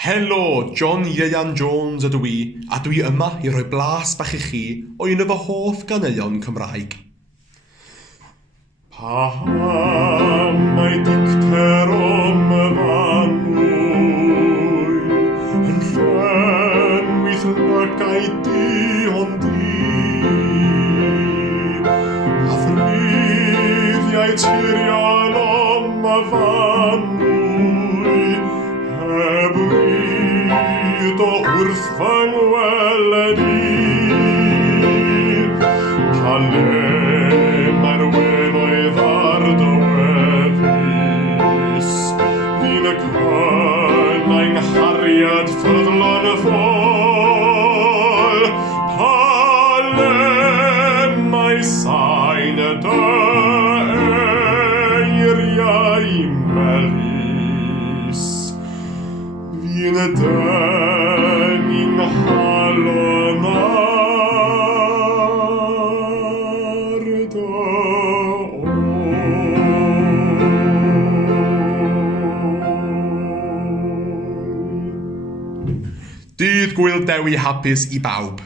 Helo, John Ieuan Jones ydw i, a dwi yma i roi blas bach i chi o un o fy hoff ganeuon Cymraeg. Pam mae dicter o'm y fanwy yn llenwith lygau dion di, a ffryddiau tirion o'm y fanwy heb ryd o wrth fy ngweledi. Palem ar wenoedd ar dywefus, fi'n y cynnau'n nghariad ffyddlon y ffôl. Palem mae sain y dy eiriau melys, fi'n y dynnu'n nghalon ar dy ôl. Dydd Gwyl Dewi hapus i bawb.